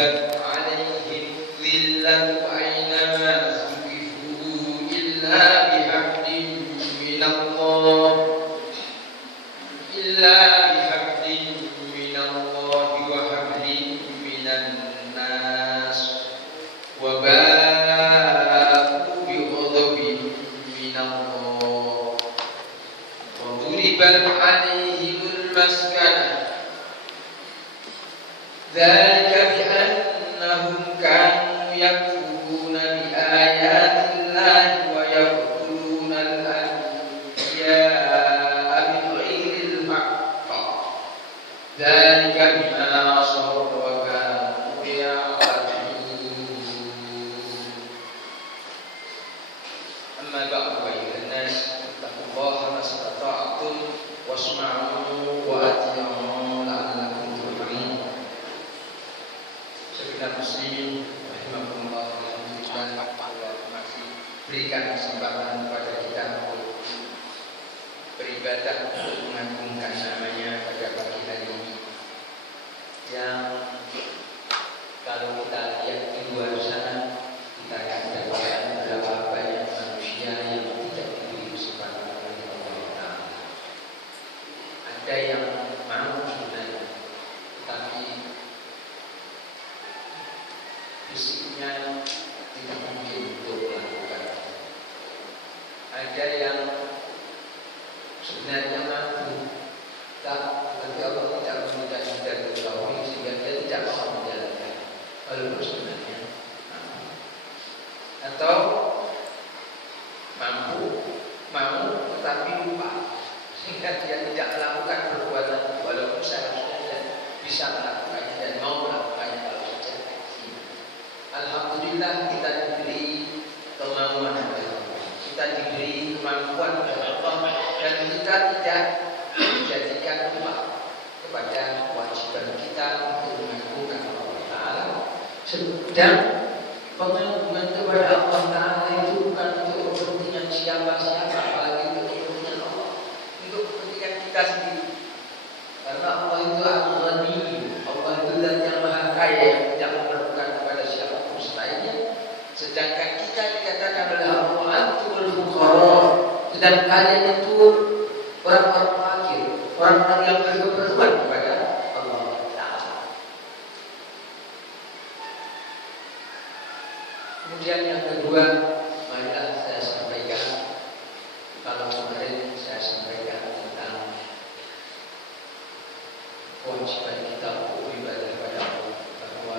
ضربت عليهم ذلة أينما ثقفوا إلا بحبل من الله وحبل من الناس وباءوا بغضب من الله وضربت عليهم المسكنة ذلك بأنهم كانوا يكفرون بآيات الله ويقتلون الأنبياء بغير الحق ذلك بما عصوا وكانوا يعتدون أما بعد أيها الناس اتقوا الله ما استطعتم واسمعوا وأطيعوا لعلكم ترحمون. Saudara muslimin rahimakumullah, alhamdulillah Allah masih berikan kesempatan kepada kita untuk beribadah untuk mengagungkan namanya pada pagi hari ini, yang kalau kita lihat di luar sana kita akan dapatkan berapa banyak manusia yang tidak diberi kesempatan oleh Allah Ta'ala. Ada yang mau sebenarnya, tetapi fisiknya tidak mungkin untuk melakukan. Ada yang sebenarnya mampu, tapi Allah tidak memudahkan dari tauhid sehingga dia tidak mau menjalankan. Walaupun sebenarnya mampu. Atau mau tetapi lupa sehingga dia tidak melakukan perbuatan walaupun seharusnya dia bisa melakukannya dan mau melakukannya kalau saja. Alhamdulillah kita diberi kemauan oleh Allah, kita diberi kemampuan oleh Allah, dan kita tidak dijadikan lupa kepada kewajiban kita untuk mengagungkan Allah Ta'ala. Sedang pengagungan kepada Allah Ta'ala itu bukan untuk kepentingan siapa-siapa, apalagi untuk kepentingan Allah, untuk kepentingan kita sendiri. Karena Allah itu Al-Ghani, Allah itu Zat yang Maha Kaya yang tidak memerlukan kepada siapapun selainnya. Sedangkan kita dikatakan oleh Allah antumul fuqara, sedang kalian itu orang-orang fakir, orang-orang yang berkeperluan kepada Allah Ta'ala. Kemudian yang kedua, marilah saya sampaikan, kalau kemarin saya sampaikan tentang kewajiban kita untuk beribadah kepada Allah, bahwa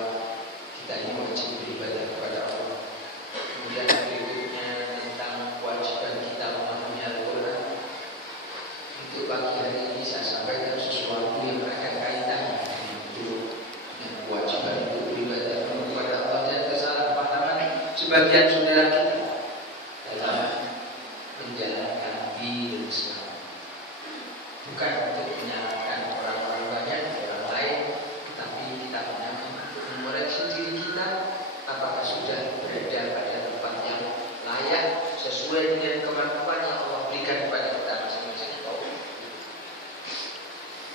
kita ini wajib beribadah kepada Allah. Kemudian berikutnya tentang kewajiban kita memahami Al-Quran. Untuk pagi hari ini saya sampaikan sesuatu yang ada kaitannya dengan kewajiban untuk beribadah kepada Allah dan kesalahpahaman sebagian saudara kita dalam menjalankan dinul Islam. Bukan untuk menyalahkan orang-orang banyak, orang lain, tetapi kita untuk mengoreksi diri kita apakah sudah berada pada tempat yang layak sesuai dengan kemampuan yang Allah berikan kepada kita masing-masing.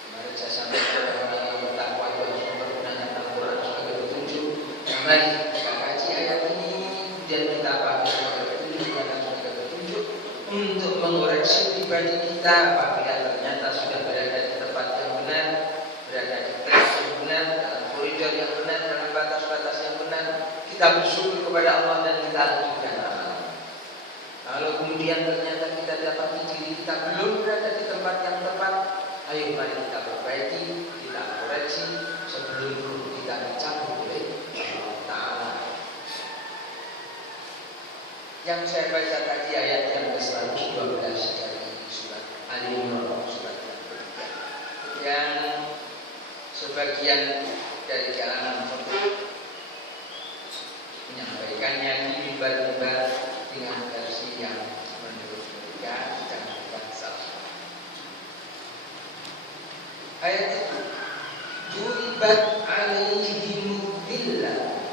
Kemarin saya sampaikan orang yang bertakwa itu harus mempergunakan Al-Quran sebagai petunjuk. Mari kita kaji ayat ini dan kita pakai sebagai petunjuk untuk mengoreksi pribadi kita apabila ternyata sudah berada di tempat yang benar, berada di track yang benar, dalam koridor yang benar, dalam batas-batas yang benar. Kita bersyukur kepada Allah dan kita lanjutkan amal. Kalau kemudian ternyata kita dapati diri kita belum berada di tempat yang tepat, ayo mari kita perbaiki, kita koreksi sebelum kita dicabut oleh Allah Ta'ala. Yang saya baca tadi ayat yang ke-112 dari surat Al-Imran, surat yang ketiga, yang sebagian dari kalangan ulama menyampaikannya di mimbar-mimbar dengan versi yang menurut mereka tidak salah. Ayat itu duribat alaihim billah,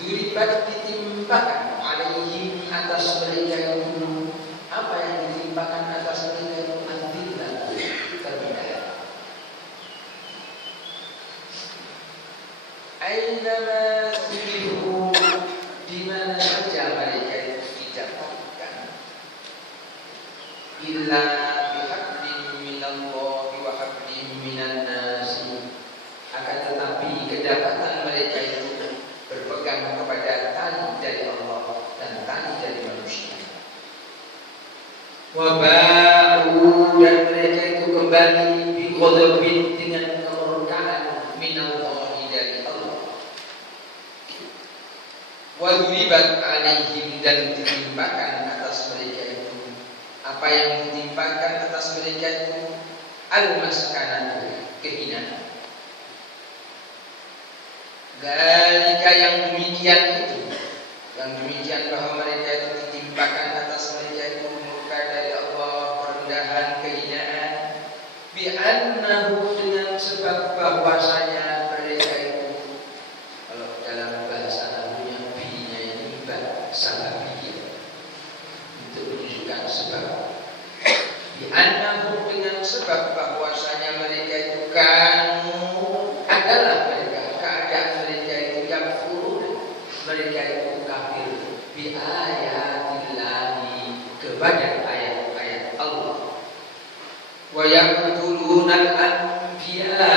duribat ditimpakan alaihim atas mereka itu. Apa yang ditimpakan atas mereka itu? Adillah, terbidah. mana saja mereka itu didapatkan illa bihablin minallahi wa hablin minan nasi, akan tetapi kedapatan mereka itu berpegang kepada tali dari Allah dan tali dari manusia. Wabau, dan mereka itu kembali biqadabin, dengan kemurkaan minallahi dari Allah. Wadribat alaihim, dan ditimpakan atas mereka itu, apa yang ditimpakan atas mereka itu, al-maskanatu, kehinaan. Dzalika, yang demikian itu, yang demikian bahwa mereka itu ditimpakan atas mereka itu murka dari Allah, kerendahan, kehinaan, bi'annahu, dengan sebab bahwasanya mereka itu, kalau dalam bahasa Arabnya binya ini sababiyah, untuk menunjukkan sebab. Bi'annahu, dengan sebab bahwasanya mereka itu adalah mereka, keadaan mereka itu yang furud, mereka itu kafir bi ayatillahi, kepada ayat-ayat Allah. Wa yaqtulunal anbiya,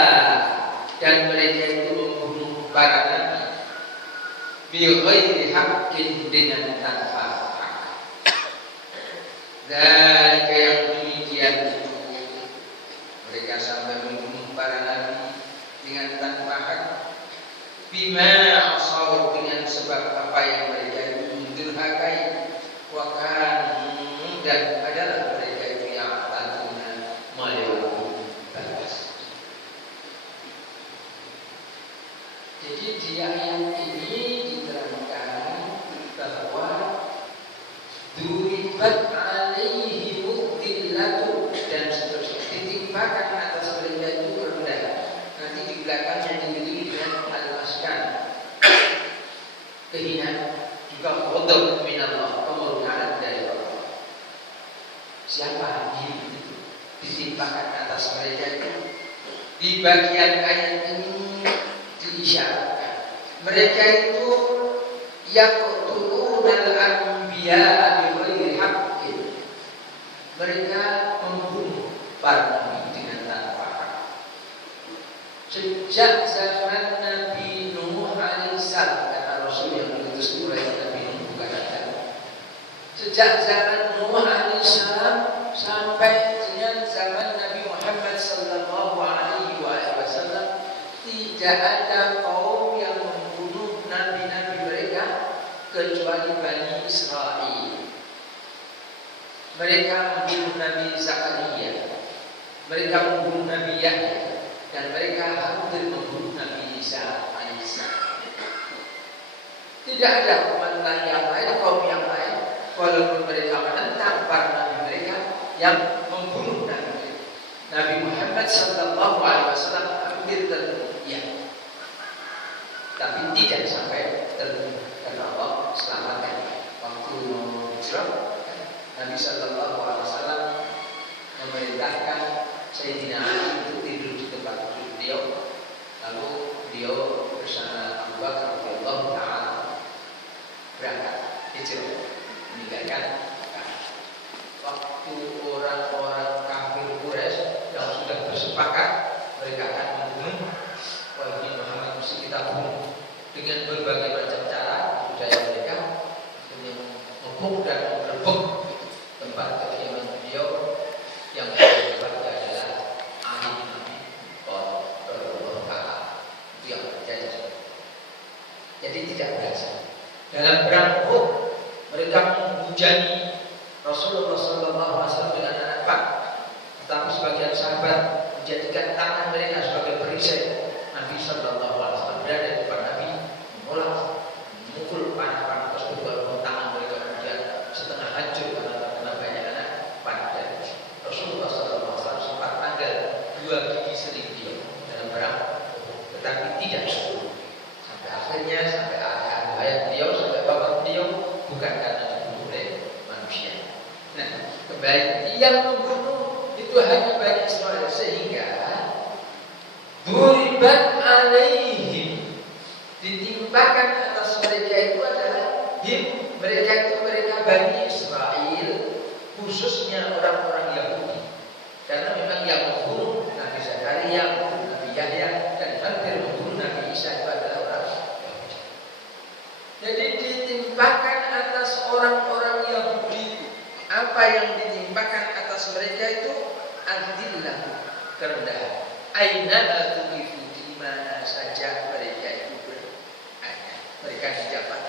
dan mereka itu membunuh para nabi bi ghairi haqqin, dengan tanpa hak. Dan yang demikian itu, mereka sampai membunuh para nabi dengan tanpa hak, bima asaw, dengan sebab apa yang mereka itu mendurhakai, wakan, dan adalah mereka itu yang taduna, melewati batas. Jadi di ayat ini diterangkan bahwa duribat alaihi mudillatu, dan seterusnya, ditimpakan atas mereka itu rendah. Nanti di belakangnya diiringi dengan al-maskan, kehinaan, juga ghadab minallah, kemurkaan dari Allah. Siapa itu ditimpakan atas mereka itu? Di bagian ayat ini diisyaratkan mereka itu yaqtulunal anbiya bighairi haqqin, mereka membunuh para nabi dengan tanpa hak. Sejak zaman Nabi Nuh alaihissalam, karena Rasul yang diutus oleh Nabi Nuh bukan Adam. Sejak zaman Nuh alaihissalam sampai dengan zaman Nabi Muhammad sallallahu alaihi wasallam, tidak ada kaum yang membunuh nabi-nabi mereka kecuali Bani Israel. Mereka membunuh Nabi Zakaria, mereka membunuh Nabi Yahya, dan mereka hampir membunuh Nabi Isa alaihissalam. Tidak ada umat yang lain, kaum yang lain, walaupun mereka menentang para nabi mereka, yang membunuh nabi mereka. Nabi Muhammad sallallahu alaihi wasallam hampir terbunuh, ya, tapi tidak sampai terbunuh, karena Allah selamatkan. Waktu mau hijrah, Nabi sallallahu alaihi wasallam memerintahkan Sayyidina Ali untuk tidur di tempat duduk beliau, lalu beliau bersama Abu Bakar radhiyallahu taala berangkat hijrah, meninggalkan Mekah. Waktu orang-orang kafir Quraisy yang sudah bersepakat mereka akan membunuh, wahai Muhammad, mesti kita bunuh dengan berbagai macam cara, budaya mereka, dengan mengepung dan merebut tempat kediaman beliau yang tempatnya adalah Ali bin Abi Thalib radhiyallahu. Itu yang terjadi. Jadi tidak berhasil. Dalam perang Uhud mereka menghujani Rasulullah SAW dengan anak panah, tetapi sebagian sahabat menjadikan tangan mereka sebagai perisai. Nabi SAW berada di depan Nabi, menolak, memukul panah-panah tersebut, walaupun tangan mereka kemudian setengah hancur karena terkena banyak anak panah. Dan Rasulullah SAW sempat tanggal 2 gigi sering beliau dalam perang, tetapi tidak cukup. Sampai akhirnya, sampai akhir hayat beliau, sampai wafat beliau, bukan karena dibunuh oleh manusia. Nah, kembali, yang membunuh itu hanya Bani Israel, sehingga duribat alaihim, ditimpakan atas mereka itu adalah mereka itu Bani Israel, khususnya orang-orang Yahudi. Karena memang yang membunuh Nabi Zakaria, Nabi Yahya, dan hampir membunuh Nabi Isa itu adalah orang Yahudi. Jadi ditimpakan atas orang-orang Yahudi, apa yang ditimpakan atas mereka itu adillah, kerendahan. Aina tuqifu, di mana saja mereka itu berada, mereka dijabat.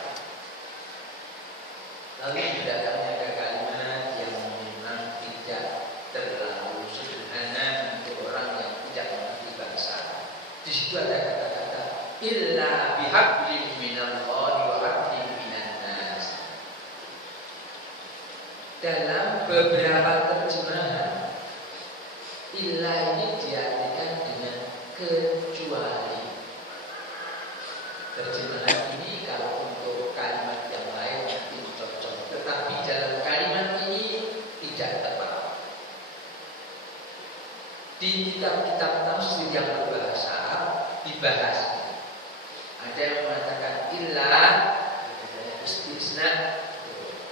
Lalu datangnya ke kalimat yang memang tidak terlalu sederhana untuk orang yang tidak mengerti bahasa. Di situ ada kata-kata illa bihablin minallahi wa hablin minan nas. Dalam beberapa terjemahan illa ini diartikan dengan kecuali. Terjemahan ini kalau untuk kalimat yang lain itu cocok, tetapi dalam kalimat ini tidak tepat. Di kitab-kitab tafsir yang berbahasa Arab dibahas. Ada yang mengatakan illa istisna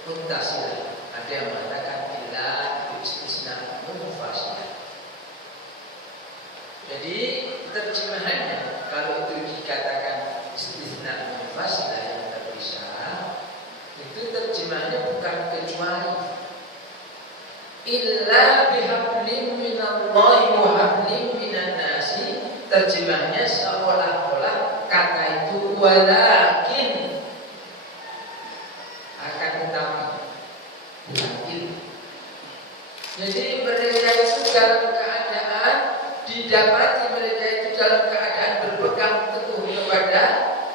muttasilah, ada yang mengatakan illa istisna munfasilah. Jadi terjemahannya kalau itu dikatakan istisna munfasilah yang terpisah, itu terjemahannya bukan kecuali. Illa bihablin minallahi wa hablin minan nasi, terjemahnya seolah-olah kata itu walakin, akan tetapi, bukan ilmu. Jadi mereka itu dalam keadaan didapati mereka itu dalam keadaan berpegang teguh kepada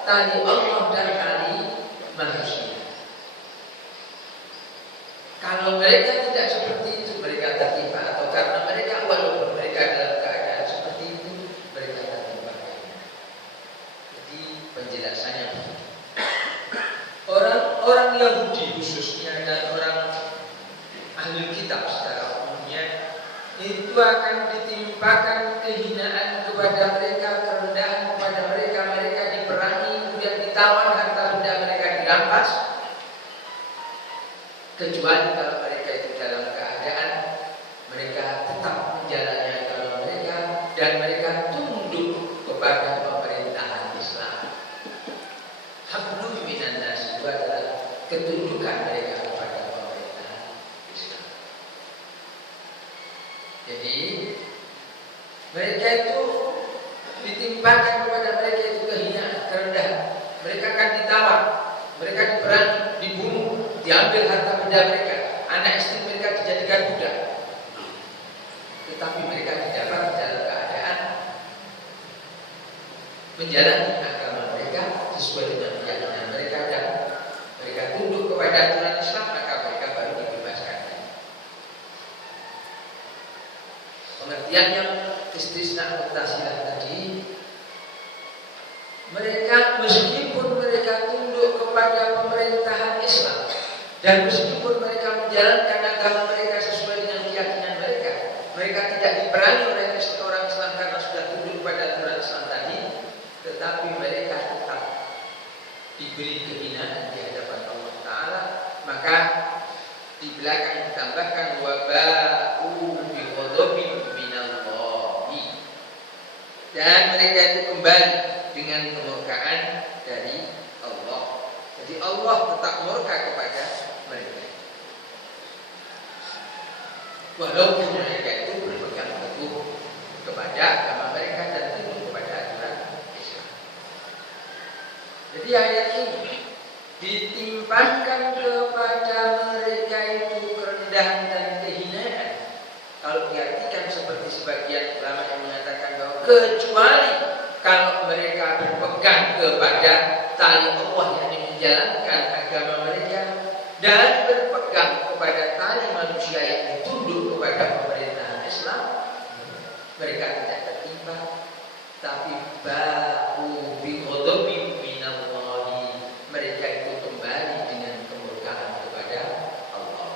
tali Allah dan tali manusia. Kalau mereka tidak seperti itu, mereka tertimpa, atau karena mereka walaupun mereka dalam keadaan seperti itu, mereka tertimpa. Jadi penjelasannya begitu. Orang-orang Yahudi khususnya dan orang ahli kitab secara umumnya itu akan ditimpakan kehinaan kepada mereka, kerendahan kepada mereka, mereka diperangi, kemudian ditawan, harta benda mereka dirampas. Kecuali kalau mereka itu dalam keadaan mereka tetap menjalani agama mereka dan mereka tunduk kepada pemerintahan Islam. Hablum minan nas itu adalah ketundukan mereka kepada pemerintahan Islam. Jadi mereka itu ditimpakan kepada mereka itu kehinaan, kerendahan. Mereka akan ditawan, mereka diperangi, dibunuh, diambil harta benda mereka, anak istri mereka dijadikan budak. Tetapi mereka didapat dalam keadaan menjalani agama mereka sesuai dengan keyakinan mereka dan mereka tunduk kepada aturan Islam, maka mereka baru dibebaskan. Pengertian yang istisna muttasilah tadi, mereka meskipun mereka tunduk kepada pemerintahan Islam dan meskipun mereka menjalankan agama mereka sesuai dengan keyakinan mereka, mereka tidak diperangi oleh orang Islam karena sudah tunduk kepada aturan Islam tadi, tetapi mereka tetap diberi kehinaan di hadapan Allah Ta'ala. Maka di belakang ditambahkan waba'u bi ghadabin minallahi, dan mereka itu kembali dengan kemurkaan dari Allah. Jadi Allah tetap murka kepada mereka, walaupun mereka itu berpegang teguh kepada agama mereka dan tunduk kepada aturan Islam. Jadi ayat ini ditimpakan kepada mereka itu kerendahan dan kehinaan. Kalau diartikan seperti sebagian ulama yang mengatakan bahwa kecuali kalau mereka berpegang kepada tali Allah yang menjalankan agama mereka dan berpegang kepada tali manusia yang ditunduk kepada pemerintahan Islam, mereka tidak tertimpa. Tapi ba'u bi ghadabin minallahi, mereka itu kembali dengan kemurkaan kepada Allah.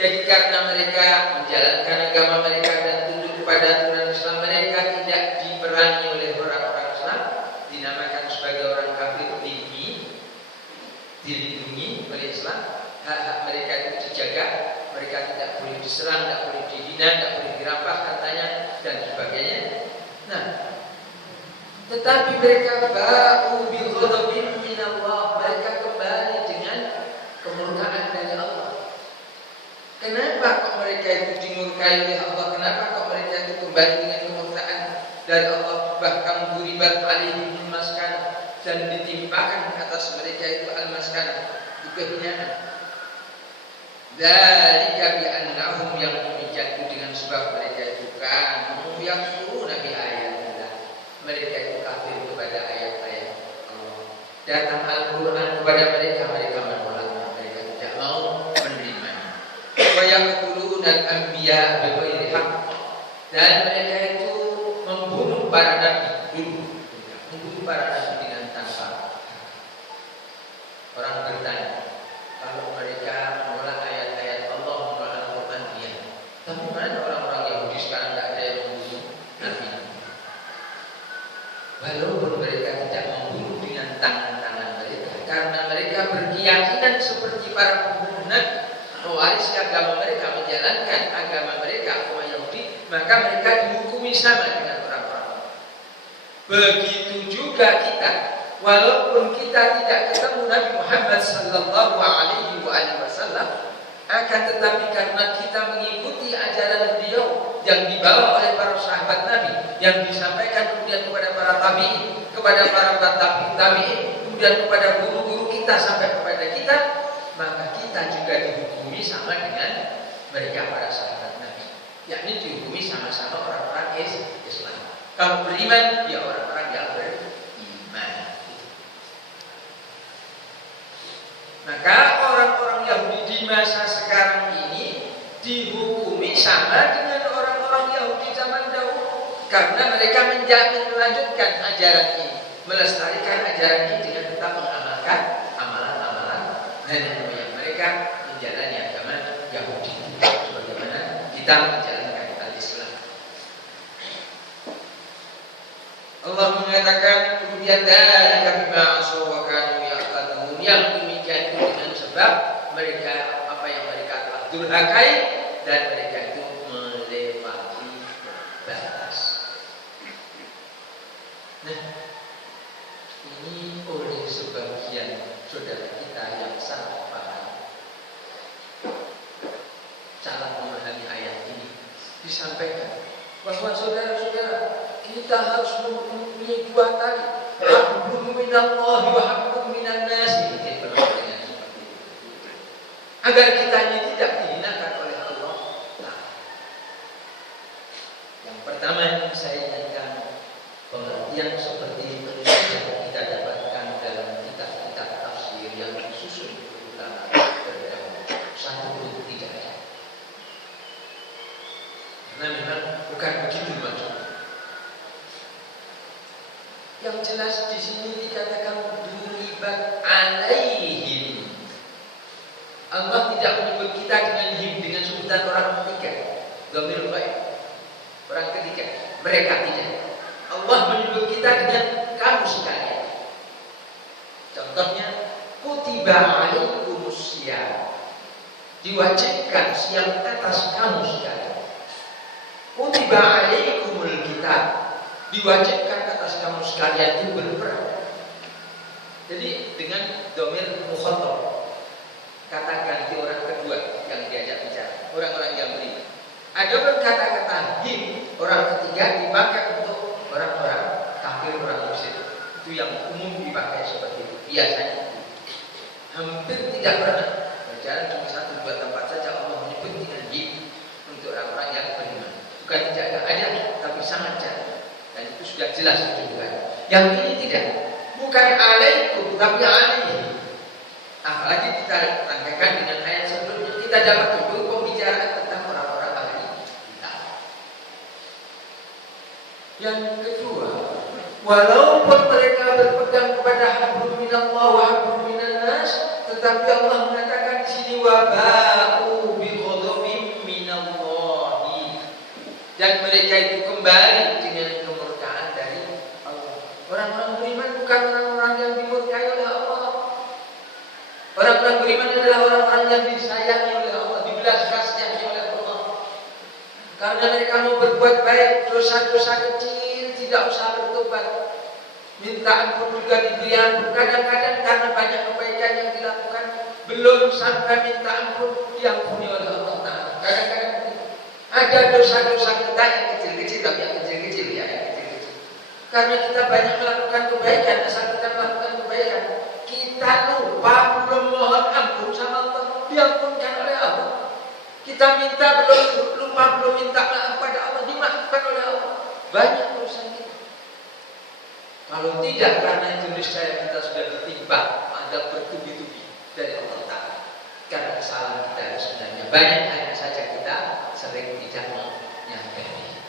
Jadi karena mereka menjalankan agama mereka dan tunduk kepada aturan Islam, mereka tidak diperangi oleh orang-orang Islam, dinamakan sebagai orang kafir dhimmi. dilindungi oleh Islam, hak-hak mereka itu dijaga, mereka tidak boleh diserang, tidak boleh dihina, tidak boleh dirampas hartanya dan sebagainya. Nah, tetapi mereka ba'u bi ghadabin min Allah, mereka kembali dengan kemurkaan dari Allah. Kenapa kok mereka itu dimurkai oleh Allah? Kenapa kok mereka itu kembali dengan kemurkaan dari Allah? Bahkan duribat alaihim maskanah, dan ditimpakan atas mereka itu al-maskanah, itu kehinaan. Dzalika bi annahum, yang demikian itu dengan sebab mereka itu kan yakfuruna bi ayatillah, mereka itu kafir kepada ayat-ayat Allah. Datang Al-Qur'an kepada mereka, mereka menolaknya, mereka tidak mau menerimanya. Wa yaqtuluna al-anbiya bighairi haqq, dan mereka itu membunuh para nabi dulu, membunuh para nabi dengan tanpa hak. Orang bertanya, kalau mereka menolak ayat-ayat Allah, menolak Al-Quran, iya, tapi mana orang-orang Yahudi sekarang tidak ada yang membunuh nabi? Walaupun mereka tidak membunuh dengan tangan-tangan mereka, karena mereka berkeyakinan seperti para pembunuh nabi, mewarisi agama mereka, menjalankan agama mereka, agama Yahudi, maka mereka dihukumi sama dengan orang-orang. Begitu juga kita, walaupun kita tidak ketemu Nabi Muhammad sallallahu alaihi wasallam, akan tetapi karena kita mengikuti ajaran beliau yang dibawa oleh para sahabat Nabi, yang disampaikan kemudian kepada para tabi'in, kepada para tabi'in, kemudian kepada guru-guru kita sampai kepada kita, maka kita juga dihukumi sama dengan mereka para sahabat Nabi, yakni dihukumi sama-sama orang-orang Islam. Kalau beriman, ya orang-orang yang beriman. Maka orang-orang Yahudi di masa sekarang ini dihukumi sama dengan orang-orang Yahudi zaman dahulu, karena mereka melanjutkan ajaran ini, melestarikan ajaran ini dengan tetap mengamalkan amalan-amalan nenek moyang mereka, menjalani agama Yahudi sebagaimana kita menjalankan al-Islam. Allah mengatakan kemudian dzalika bima asaw wa kanu ya'tadun, yang demikian itu dengan sebab mereka apa yang mereka telah durhakai dan mereka itu melewati batas. Nah, ini oleh sebagian saudara kita yang salah paham, salah memahami ayat ini, disampaikan bahwa saudara-saudara, kita harus mempunyai dua tali, hablum minallahi wa hablum minan nasi, agar kita ini tidak dihinakan oleh Allah. Nah, yang pertama saya ingatkan, pengertian seperti itu yang kita dapatkan dalam kitab-kitab tafsir yang disusun ulama terdahulu, satu pun tidak ada. Karena memang bukan begitu maksudnya. Yang jelas di sini dikatakan duribat alaihim. Allah tidak menyebut kita dengan him, dengan sebutan orang ketiga, dhamir ghaib, orang ketiga. Mereka tidak. Allah menyebut kita dengan kamu sekalian. Contohnya, kutiba alaikumus syiyam, diwajibkan siam atas kamu sekalian. Kutiba alaikumul kitab, diwajibkan atas kamu sekalian itu berperang. Jadi dengan dhamir mukhatab, kata ganti orang kedua yang diajak bicara, orang-orang yang beriman. Adapun kata-kata him, orang ketiga, dipakai untuk orang-orang kafir, orang musyrik. Itu yang umum dipakai seperti itu. Biasanya hampir tidak pernah berjalan, cuma satu dua tempat saja Allah menyebut dengan him untuk orang-orang yang beriman. Bukan tidak ada, tapi sangat jarang. Dan itu sudah jelas tujuan. Yang ini tidak, bukan alaikum tapi alaihi. Apalagi kita rangkaikan dengan ayat sebelumnya, kita dapat dulu pembicaraan tentang orang-orang ahli kitab. Yang kedua, walaupun mereka berpegang kepada hablum minallah wa hablum minan nas, tetapi Allah mengatakan di sini wa ba'u bi ghadabin minallahi, dan mereka itu kembali dengan kemurkaan dari Allah. Orang-orang beriman bukan orang-orang yang dimurkai oleh Allah. Orang-orang beriman adalah orang-orang yang disayangi oleh Allah, dibelas kasihannya oleh Allah. Karena mereka mau berbuat baik, dosa-dosa kecil tidak usah bertobat. Minta ampun juga diberi ampun. Kadang-kadang karena banyak kebaikan yang dilakukan, belum sampai minta ampun diampuni oleh Allah Ta'ala. Kadang-kadang ada dosa-dosa kita yang kecil-kecil, tapi yang kecil-kecil ya, yang kecil-kecil. Karena kita banyak melakukan kebaikan, asal kita melakukan kebaikan, kita lupa belum mohon ampun sama Allah, diampunkan oleh Allah. Kita minta belum minta maaf pada Allah, dimaafkan oleh Allah. Banyak urusan kita. Kalau tidak, karena itu niscaya kita sudah ditimpa ada bertubi-tubi dari Allah Ta'ala. Karena kesalahan kita sebenarnya banyak, hanya saja kita sering tidak menyadari.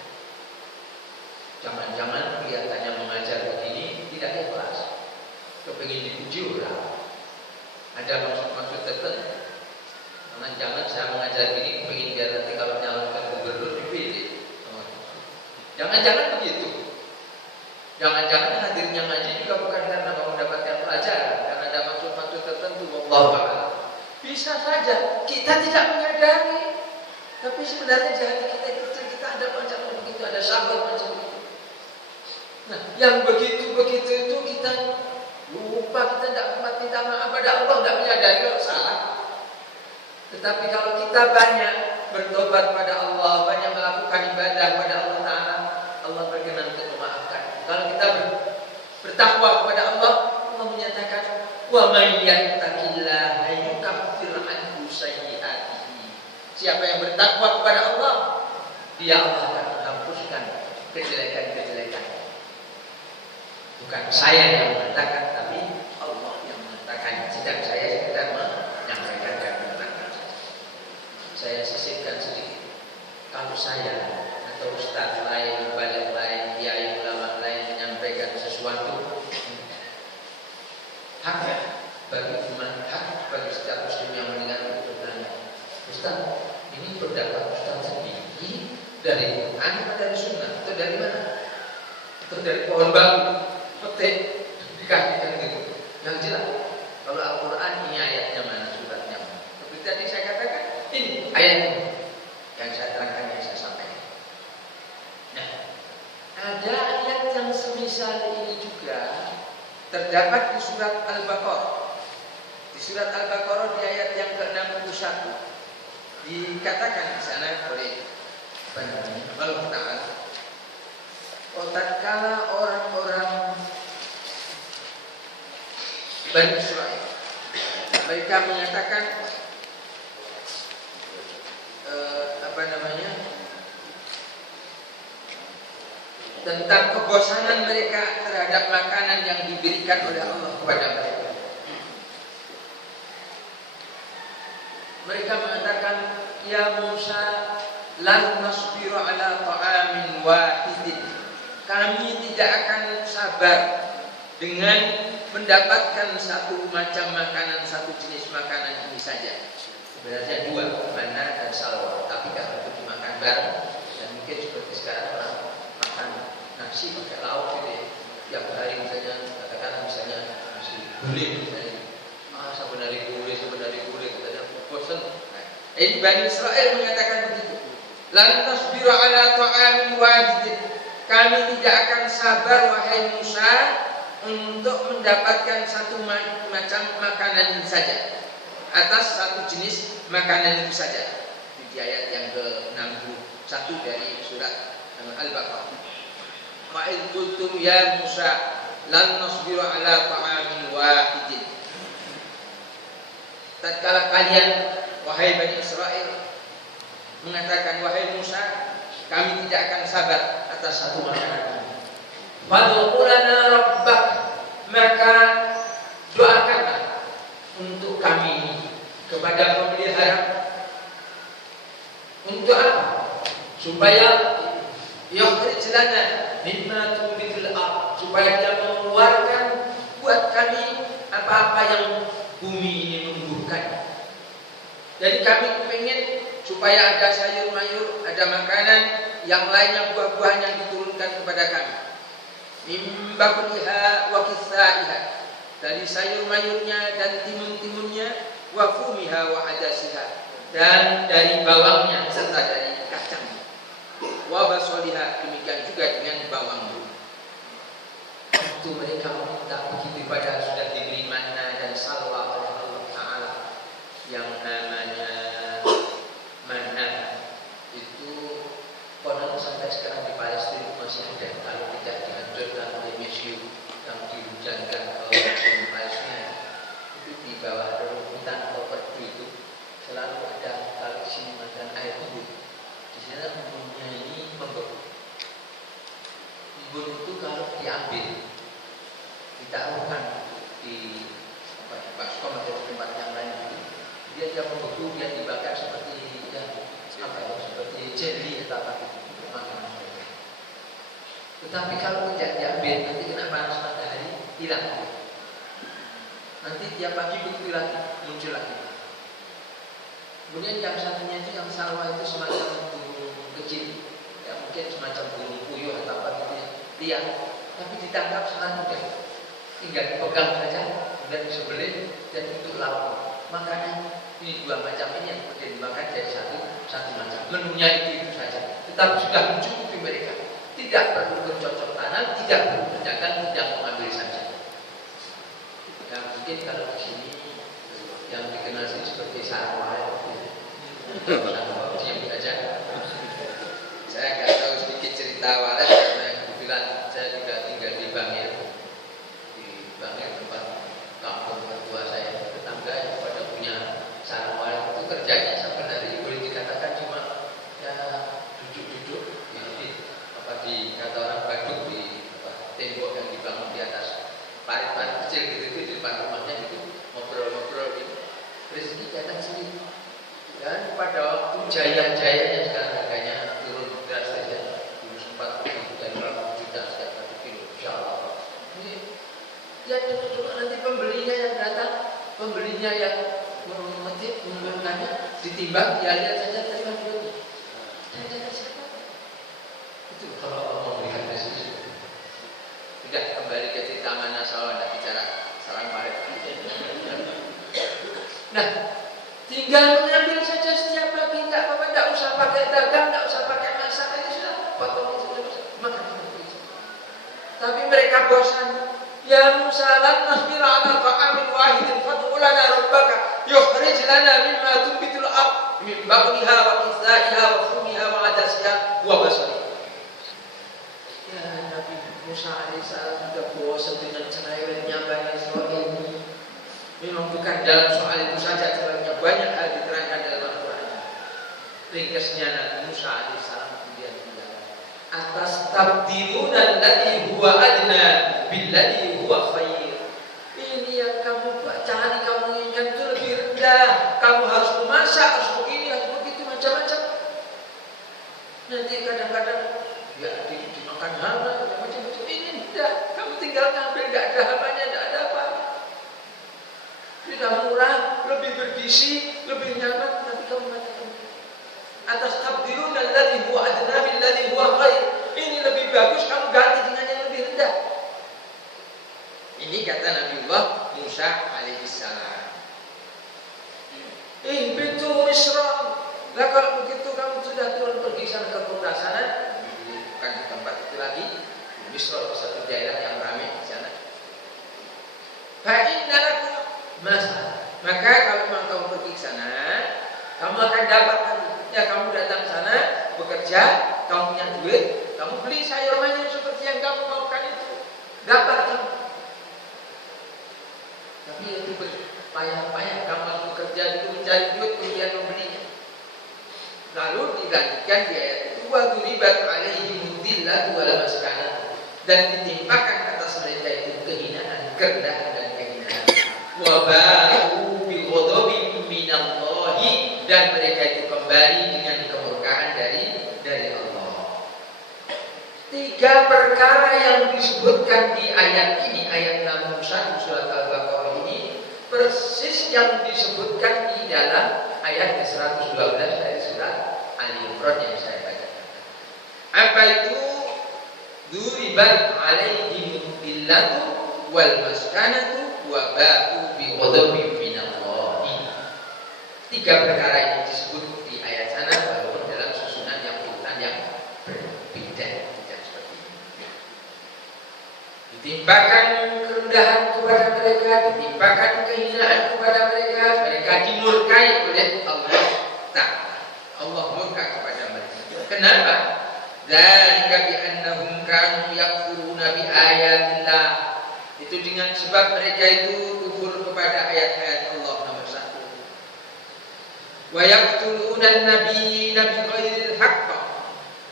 Jangan-jangan kelihatannya mengajar begini tidak ikhlas, kepingin dipuji orang, ada maksud-maksud tertentu. Jangan saya mengajar begini kepingin biar nanti kalau nyalonkan gubernur dipilih. Jangan-jangan begitu. Jangan-jangan hadirnya ngaji juga bukan karena mau mendapatkan pelajaran, karena ada maksud-maksud tertentu. Wallahu a'lam. Bisa saja kita tidak menyadari, tapi sebenarnya di hati kita ada macam begitu, ada sahabat macam begitu. Nah, yang begitu-begitu itu kita lupa, kita tidak sempat minta maaf pada Allah, tidak menyadari kalau salah. Tetapi kalau kita banyak bertobat pada Allah, banyak melakukan ibadah pada Allah Ta'ala, Allah berkenan untuk memaafkan. Kalau kita bertakwa kepada Allah, Allah menyatakan, wa may yattaqillaha yukaffir anhu sayyi'atihi. Siapa yang bertakwa kepada Allah, dia Allah akan menghapuskan kejelekan-kejelekan. Bukan saya yang mengatakan, tapi Allah yang mengatakan. Sedang saya sekedar menyampaikan dan mengatakan. Saya sisipkan sedikit. Kalau saya atau ustaz lain, balik lain, kiai ulama lain menyampaikan sesuatu, hak bagi umat, hak bagi setiap muslim yang mendengar itu bertanya, Ustaz, ini pendapat Ustaz sendiri dari Quran atau dari Sunnah atau dari mana? Atau dari pohon bambu, petik, dikasihkan gitu. Yang jelas, kalau Al-Quran ini ayatnya mana, suratnya mana? Seperti tadi saya katakan, ini ayatnya yang saya terangkan, yang saya sampaikan. Nah, ada ayat yang semisal ini juga terdapat di surat Al-Baqarah. Di surat Al-Baqarah di ayat yang ke-61 dikatakan di sana oleh Allah Ta'ala, tatkala orang-orang Bani Israil mereka mengatakan tentang kebosanan mereka terhadap makanan yang diberikan oleh Allah kepada mereka. Mereka mengatakan, ya Musa, lan nasbiru ala ta'amin wahidin. Kami tidak akan sabar dengan mendapatkan satu macam makanan, satu jenis makanan ini saja. Sebenarnya dua, mana dan salwa, tapi kalau itu dimakan bareng, dan mungkin seperti sekarang orang makan nasi pakai lauk gitu ya. Tiap hari misalnya, katakan misalnya nasi gulai misalnya. Sebenarnya gulai, katanya bosan. Nah, ini Bani Israil mengatakan begitu. Lan tasbiru ala ta'amin wahidin. Kami tidak akan sabar wahai Musa untuk mendapatkan satu macam makanan ini saja, atas satu jenis makanan itu saja. Di ayat yang ke-61 dari surat Al-Baqarah. Wa id qultum ya Musa lan nasbiru ala ta'amin wahidin. Tatkala kalian wahai Bani Israil mengatakan, wahai Musa, kami tidak akan sabar atas satu makanan. Fad'u lana rabbak, maka doakanlah untuk kami kepada pemelihara. Untuk apa? Supaya yukhrij lana mimma tunbitul ardh, supaya dia mengeluarkan buat kami apa-apa yang bumi ini menumbuhkan. Jadi kami ingin supaya ada sayur mayur, ada makanan yang lainnya, buah-buahan yang diturunkan kepada kami. Mim bakuliha wa kisaiha, dari sayur mayurnya dan timun-timunnya wa fumiha wa adasiha, dan dari bawangnya serta dari kacangnya, wa basoliha, demikian juga dengan bawang. Itu mereka meminta begitu pada sudah diberi manna dan salwa oleh Allah Ta'ala. Yang namanya manna itu konon sampai sekarang di Palestina masih ada, kalau tidak dihancurkan oleh museum yang dihujankan oleh Palestina. Itu di bawah rumputan atau perdu itu selalu ada tali siluman dan air embun. Di sana embunnya ini membeku. Embun itu kalau diambil, ditaruhkan di baskom atau di tempat yang lain, dia membeku, dia dibakar seperti seperti jelly atau apa gitu. Tetapi kalau tidak diambil, nanti kena panas matahari, hilang. Nanti tiap pagi begitu lagi, muncul lagi. Kemudian yang satunya itu yang salwa itu semacam burung kecil, ya mungkin semacam burung puyuh atau apa gitu ya, liar, tapi ditangkap sangat mudah. Tinggal dipegang saja, kemudian disembelih dan untuk lauk. Makanya ini dua macam ini yang kemudian dimakan jadi satu macam. Menunya itu saja, tetapi sudah mencukupi mereka. Tidak perlu bercocok tanam, tidak perlu berdagang, tidak mengambil saja. Ya mungkin kalau di sini yang dikenal sini seperti sarwa, diam saja. Saya nggak tahu sedikit cerita walet karena kebetulan saya juga tinggal di Bangil. Bangil tempat kampung mertua saya, tetangga yang pada punya sarwa itu kerjanya sampai hari boleh dikatakan cuma ya duduk-duduk di kata orang Badung di tembok yang dibangun di atas parit-parit kecil gitu di depan rumahnya gitu, ngobrol-ngobrol gitu. Rezeki datang sendiri. Dan pada waktu jaya-jayanya sekarang harganya turun drastis ya. Dulu sempat dari 40 juta setiap 1 kilo, insya Allah. Ini ya duduk nanti pembelinya yang datang, pembelinya yang memetik, menurunkannya, ditimbang, ya lihat saja terima duitnya. Jaya-jaya siapa? Itu kalau Allah memberikan rezeki. Tidak kembali ke cerita mana sawah, tidak bicara sarang parit. Nah, tinggal mengambil saja setiap pagi, tidak apa-apa, tidak usah pakai dagang, tidak usah pakai masak, ini sudah potong saja makan. Tapi mereka bosan. Ya Musa lan nasbir ala ta'amin wahidin fad'u lana rabbaka yukhrij lana mimma tunbitul ardh min baqliha wa qithaiha wa fumiha wa adasiha wa basaliha. Ya Nabi Musa alaihissalam sudah bosan dengan cerai-cerainya Bani Israil ini. Memang bukan dalam soal itu saja cerai-cerainya, banyak hal diterangkan dalam Al-Quran. Ringkasnya Nabi Musa alaihissalam kemudian bilang, atas tabdiluna alladhi huwa adna billadhi huwa khair. Ini yang kamu cari, kamu inginkan itu lebih rendah. Kamu harus memasak, harus begini, harus begitu, macam-macam. Nanti kadang-kadang ya dimakan hama, macam-macam. Ini tidak, kamu tinggal ngambil, tidak ada hamanya, tidak ada apa. Tidak murah, lebih bergizi, lebih nyaman, tapi kamu mengatakan atas tabdilun alladhi huwa adna billadhi huwa khair. Ini lebih bagus, kamu ganti dengan yang lebih rendah. Ini kata Nabiullah Musa alaihissalam. Ihbitu Misra. Lah kalau begitu kamu sudah turun pergi sana ke kota sana, bukan di tempat itu lagi. Misra itu satu daerah yang ramai di sana. Fa'inna lakum masalah. Maka kalau memang kamu pergi ke sana, kamu akan dapat nanti. Ya kamu datang sana bekerja, kamu punya duit, kamu beli sayur mayur seperti yang kamu maukan itu, dapat kamu. Tapi itu berpayah-payah, kamu harus bekerja dulu mencari duit kemudian membelinya. Lalu dilanjutkan di ayat itu, wa duribat alaihim dhillatu wal maskanah, dan ditimpakan atas mereka itu kehinaan, kerendahan dan kehinaan. Wa ba'u bi ghadabin minallahi, dan mereka itu kembali dengan kemurkaan dari Allah. 3 perkara yang disebutkan di ayat ini, ayat 61 surat Al-Baqarah ini, persis yang disebutkan di dalam ayat 112 dari surat Al-Imran yang saya bacakan. Apa itu? Duribat alaihim billatu wal maskanatu wa ba'u bi ghadabin minallahi. tiga perkara ini disebut di ayat sana, walaupun dalam susunan yang urutan yang berbeda, tidak seperti ini. Ditimpakan kerendahan kepada mereka, ditimpakan kehinaan kepada mereka, mereka dimurkai oleh Allah Ta'ala. Allah murka kepada mereka. Kenapa? Dzalika bi annahum kanu yakfuruna bi ayatillah. Itu dengan sebab mereka itu kufur kepada ayat-ayat Allah nomor 1. Wa yaqtuluna an-nabiyina bi ghairil haqq.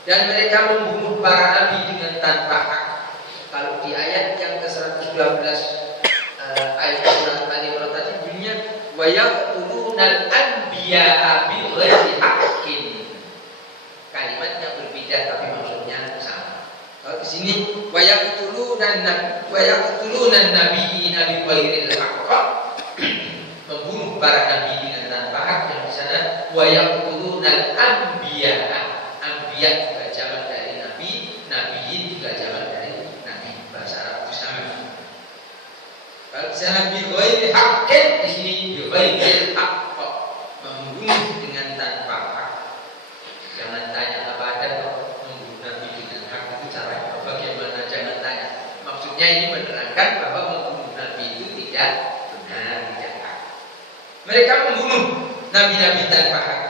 Dan mereka membunuh para nabi dengan tanpa hak. Kalau di ayat yang ke-112 ayat surat Al-Imran tadi bunyinya wa yaqtuluna al-anbiya'a bi ghairi haqqin. Kalimatnya berbeda tapi maksudnya sama. Kalau di sini wa yaqtuluna an-nabiyina bi ghairil haqq, membunuh para nabi dengan tanpa hak. Yang di sana wa yaqtuluna al-anbiya'a. Anbiya juga jamak dari nabi, nabiyin juga jamak dari nabi. Bahasa Arab itu sama. Kalau di sana bi ghairi haqqin, di sini bi ghairil haqq, membunuh dengan tanpa hak. Jangan tanya apa ada kok membunuh nabi dengan hak itu caranya bagaimana, jangan tanya. Maksudnya ini menerangkan bahwa membunuh nabi itu tidak benar, tidak hak. Mereka membunuh nabi-nabi tanpa hak.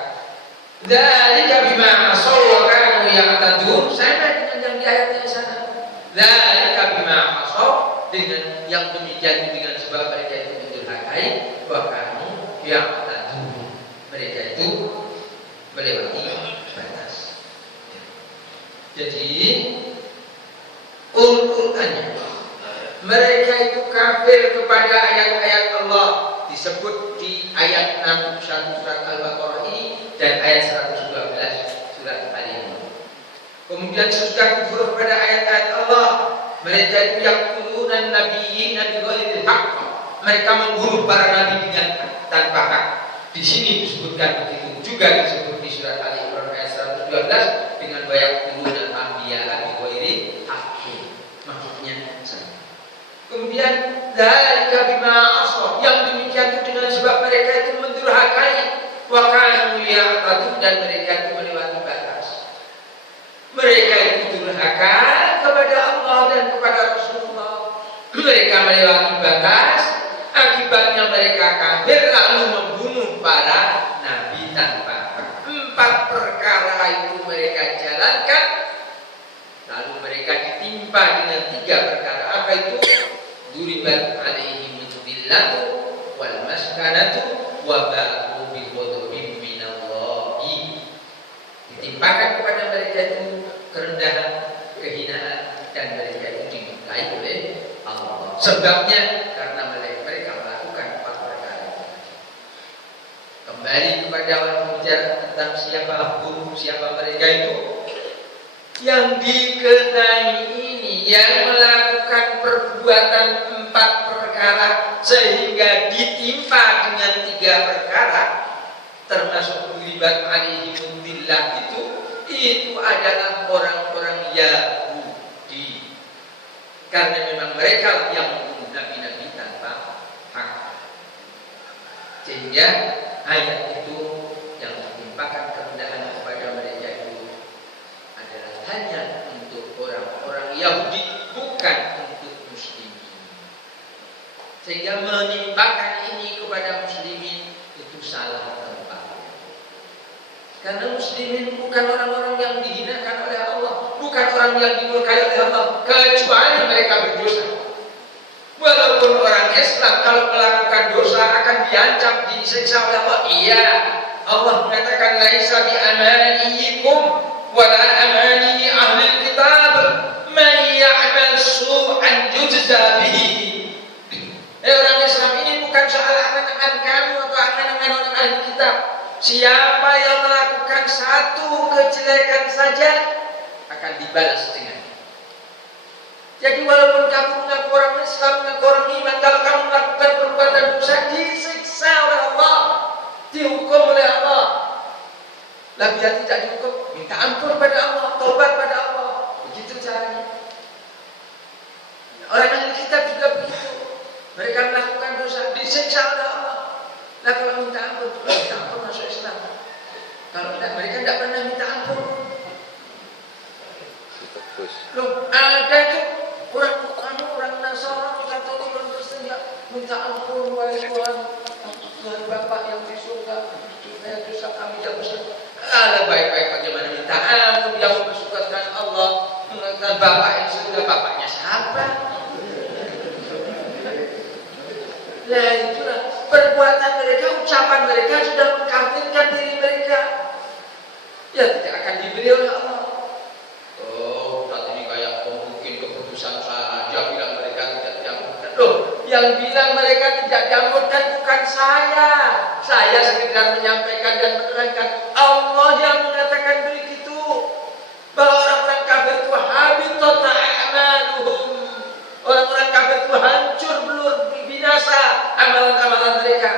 Dzalika bima asaw wa kanu ya'tadun, sama dengan yang di ayat yang sana. Dzalika bima asaw, dengan yang demikian dengan sebab mereka itu mendurhakai wa kanu ya'tadun, mereka itu melewati batas. Jadi urutannya mereka itu kafir kepada ayat-ayat Allah, disebut di ayat 61 surat Al-Baqarah ini dan ayat 112 surat Al-Imran. Kemudian sesudah kufur kepada ayat-ayat Allah, mereka itu yaqtuluna an-nabiyina bi ghairil haqq, mereka membunuh para nabi dengan tanpa hak. Di sini disebutkan begitu, juga disebut di surat Al-Imran ayat 112 dengan wa yaqtuluna al-anbiya'a bi ghairi haqqin, maksudnya sama. Kemudian dzalika bima asaw, yang demikian itu dengan sebab mereka itu mendurhakai wa kanu ya'tadun, dan mereka itu melewati batas. Mereka itu durhaka kepada Allah dan kepada Rasulullah. Mereka melewati batas, akibatnya mereka kafir lalu membunuh para nabi tanpa hak. 4 perkara itu mereka jalankan, lalu mereka ditimpa dengan 3 perkara. Apa itu? Duribat alaihim dzillatu wal maskanatu wa ba'u bi ghadabin minallahi. Ditimpakan kepada mereka itu kerendahan, kehinaan, dan mereka itu dimurkai oleh Allah. Sebabnya karena mereka melakukan 4 perkara. Kembali kepada awal bicara tentang siapa guru, siapa mereka itu. Yang dikenai ini yang melakukan perbuatan 4 perkara sehingga ditimpa dengan 3 perkara, termasuk duribat alaihim dzillah, itu adalah orang-orang Yahudi. Karena memang mereka yang membunuh nabi-nabi tanpa hak. Sehingga ayat itu yang ditimpakan kerendahan kepada mereka itu adalah hanya untuk orang-orang Yahudi, bukan untuk muslimin. Sehingga menimpakan ini kepada muslimin itu salah tempatnya. Karena muslimin bukan orang-orang yang dihinakan oleh Allah, bukan orang yang dimurkai oleh Allah, kecuali mereka berdosa. Walaupun orang Islam kalau melakukan dosa akan diancam, disiksa oleh Allah. Iya, Allah mengatakan laisa bi amaniyikum wala amani ahli kitab man ya'mal su'an yujza bihi. Orang Islam ini bukan soal angan-angan kamu atau angan-angan orang ahli kitab. Siapa yang melakukan 1 kejelekan saja akan dibalas dengan. Jadi walaupun kamu mengaku orang Islam, mengaku orang iman, kalau kamu melakukan perbuatan dosa, disiksa oleh Allah, dihukum oleh Allah. Lah biar tidak dihukum, minta ampun pada Allah, taubat pada Allah. Begitu caranya. Orang ahli kitab juga begitu. Mereka melakukan dosa, disiksa oleh Allah. Nah kalau minta ampun, minta ampun masuk Islam. Kalau tidak, mereka tidak pernah minta ampun. Loh, ada itu orang Nasrani, Katolik, orang Kristen ya minta ampun, wahai Tuhan, Tuhan Bapak yang di surga, dosa kami dihapuskan. Alah, baik-baik bagaimana minta ampun yang mempersukakan Allah, mengatakan Bapak yang surga, Bapaknya siapa? Nah itulah perbuatan mereka, ucapan mereka sudah mengkafirkan diri mereka. Ya tidak akan diberi oleh Allah. Oh, saat ini kayak mungkin keputusan saja bilang mereka tidak diamputkan. Loh, yang bilang mereka tidak diamputkan bukan saya. Saya sekedar menyampaikan dan menerangkan. Allah yang mengatakan begitu. Bahwa orang-orang kafir itu habitat a'maluhum. Orang-orang kafir itu hancur belur binasa amalan-amalan mereka.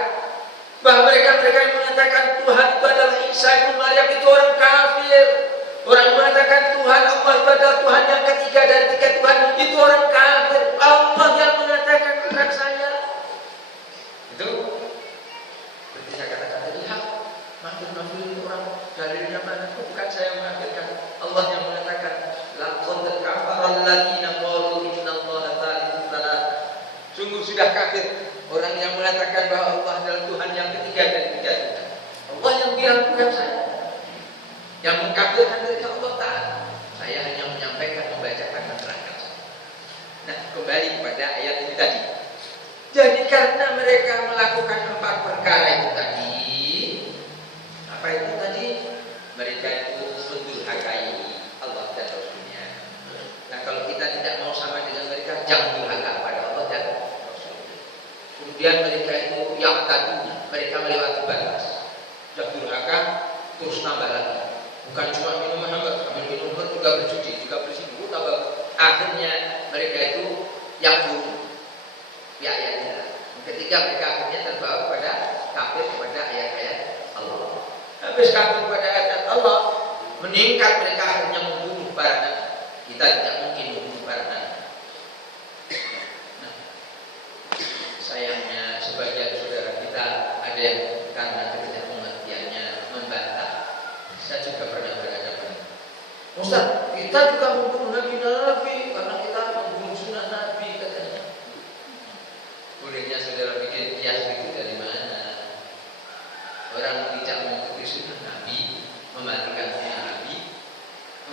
Bahwa mereka yang menyatakan Tuhan itu adalah Isa bin Maryam itu orang kafir. Orang yang mengatakan Tuhan Allah itu adalah Tuhan yang ketiga dari tiga Tuhan itu orang kafir. Allah yang mengatakan bukan saya. Itu seperti saya katakan tadi, hak makhluk itu orang dalilnya mana? Bukan saya mengatakan, Allah yang mengatakan laqad kafara alladziina qalu innallaha tsalitsu tsalatsa. Sungguh sudah kafir orang yang mengatakan bahwa Allah adalah Tuhan yang ketiga dari tiga Tuhan. Allah yang bilang bukan saya. Yang mengkafirkan dari Allah Ta'ala. Saya hanya menyampaikan, membacakan, menerangkan. Nah, kembali kepada ayat ini tadi. Jadi karena mereka melakukan 4 perkara itu tadi, apa itu tadi? Mereka itu mendurhakai Allah dan Rasulnya. Nah, kalau kita tidak mau sama dengan mereka, jangan durhaka pada Allah dan Rasulnya. Kemudian mereka itu yang tadi, mereka melewati batas. Sudah durhaka, terus nambah lagi. Bukan cuma minum hambar, sambil minum hambar juga bercuci, juga bersih, tambah. Akhirnya mereka itu yang buruk. Ya ayatnya. Ketika mereka akhirnya terbawa pada kafir kepada ayat-ayat Allah. Habis kafir kepada ayat Allah, meningkat mereka akhirnya membunuh para nabi. Kita tidak mungkin membunuh para nabi. Nah, sayangnya sebagian saudara kita ada yang karena ketidakmengertiannya membantah. Saya juga pernah berhadapan. Ustaz, kita juga membunuh nabi-nabi karena kita membunuh sunnah nabi katanya. Bolehnya saudara pikir kias itu dari mana? Orang tidak mengikuti sunnah nabi, mematikan sunnah nabi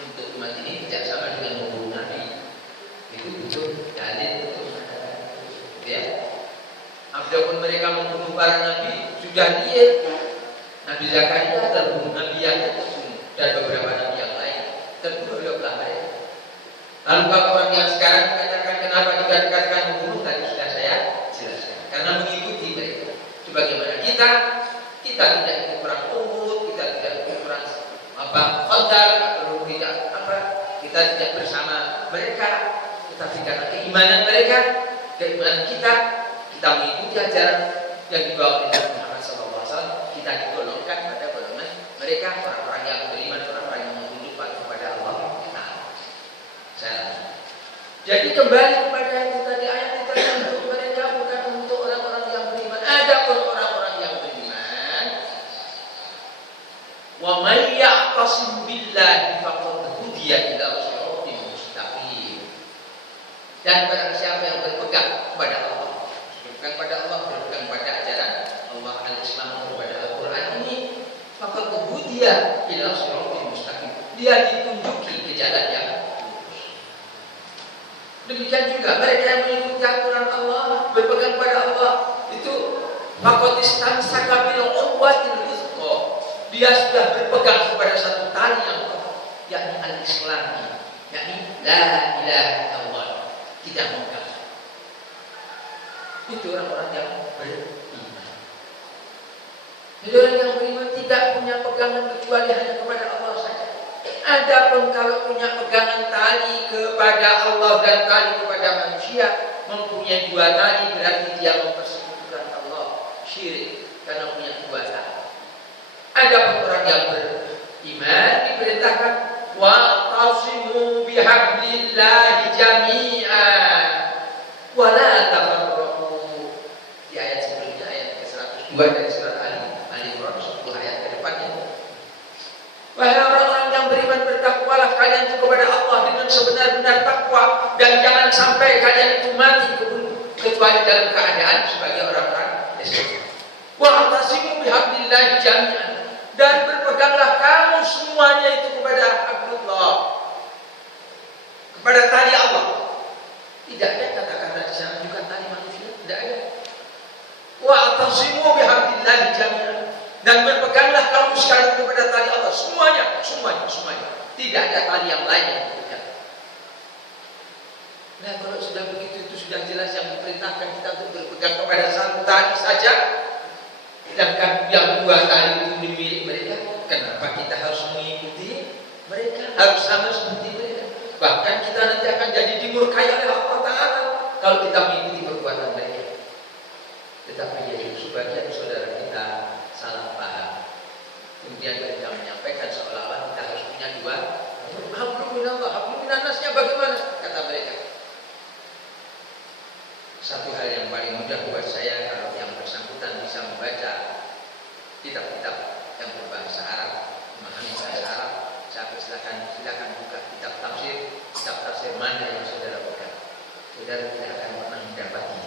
untuk umat ini tidak sama dengan membunuh nabi. Itu betul dalil untuk mengatakan itu. Ya. Apabila mereka membunuh para nabi, sudah lihat Nabi Zakaria terbunuh, Nabi Yahya terbunuh, dan beberapa nabi yang lain terbunuh oleh belah mereka. Lalu kalau orang yang sekarang mengatakan kenapa juga dikatakan membunuh, tadi sudah saya jelaskan. Karena mengikuti mereka. Sebagaimana kita tidak ikut perang Uhud, kita tidak ikut perang Khandaq, atau tidak kita tidak bersama mereka, tetapi karena keimanan mereka, keimanan kita mengikuti ajaran yang dibawa oleh Nabi Muhammad SAW. Kita digolongkan pada golongan mereka, orang-orang yang beriman, orang-orang yang menunjuk kepada Allah Ta'ala. Jadi kembali kepada itu tadi, ayat itu untuk mereka, bukan untuk orang-orang yang beriman. Adapun orang-orang yang beriman, wa may ya'tasim billahi faqad hudiya ila shiratin mustaqim. Dan barang siapa yang berpegang kepada Allah, berpegang pada Allah, berpegang pada ajaran Allah al-Islam, kepada Al-Quran ini, maka kemudian ila shiratin mustaqim, dia ditunjuki ke jalan yang lurus. Demikian juga mereka yang mengikuti aturan Allah, berpegang pada Allah, itu maka istamsaka bil urwatil wuthqa, dia sudah berpegang kepada satu tali yang kokoh, yakni al-Islam, yakni la ilaha illallah, tidak mungkar. Itu orang-orang yang beriman. Jadi orang yang beriman tidak punya pegangan kecuali hanya kepada Allah saja. Adapun kalau punya pegangan tali kepada Allah dan tali kepada manusia, mempunyai 2 tali, berarti dia mempersekutukan Allah, syirik, karena punya 2 tali. Adapun orang yang beriman diperintahkan wa'tasimu bihablillahi jami'an wa la tafarraqu. Di ayat sebelumnya, ayat ke-102 dari surat Ali, kalian itu kepada Allah dengan sebenar-benar takwa, dan jangan sampai kalian itu mati kecuali dalam keadaan sebagai orang-orang Islam. Wa'tasimu bihablillahi jami'an, dan berpeganglah kamu semuanya itu kepada hablullah, kepada tali Allah. Tidak ada kata-kata di sana juga tali manusia, tidak ada. Wa'tasimu bihablillahi jami'an, dan berpeganglah kamu sekali kepada tali Allah, semuanya. Tidak ada tali yang lain yang berpegang. Nah, kalau sudah begitu, itu sudah jelas yang diperintahkan kita untuk berpegang kepada satu tali saja. Sedangkan yang dua tali itu milik mereka, kenapa kita harus mengikuti mereka? Harus sama seperti mereka. Bahkan kita nanti akan jadi dimurkai oleh Allah Ta'ala kalau kita mengikuti perbuatan mereka. Tetapi ya, sebagian saudara kita salah paham. Kemudian mereka menyampaikan seolah-olah kita harus punya dua. Hablum minallah, hablum minannasnya bagaimana? Kata mereka. Satu hal yang paling mudah buat saya, kalau yang bersangkutan bisa membaca kitab-kitab yang berbahasa Arab, memahami bahasa Arab, saya silakan buka kitab tafsir mana yang saudara pegang. Saudara tidak akan pernah mendapati.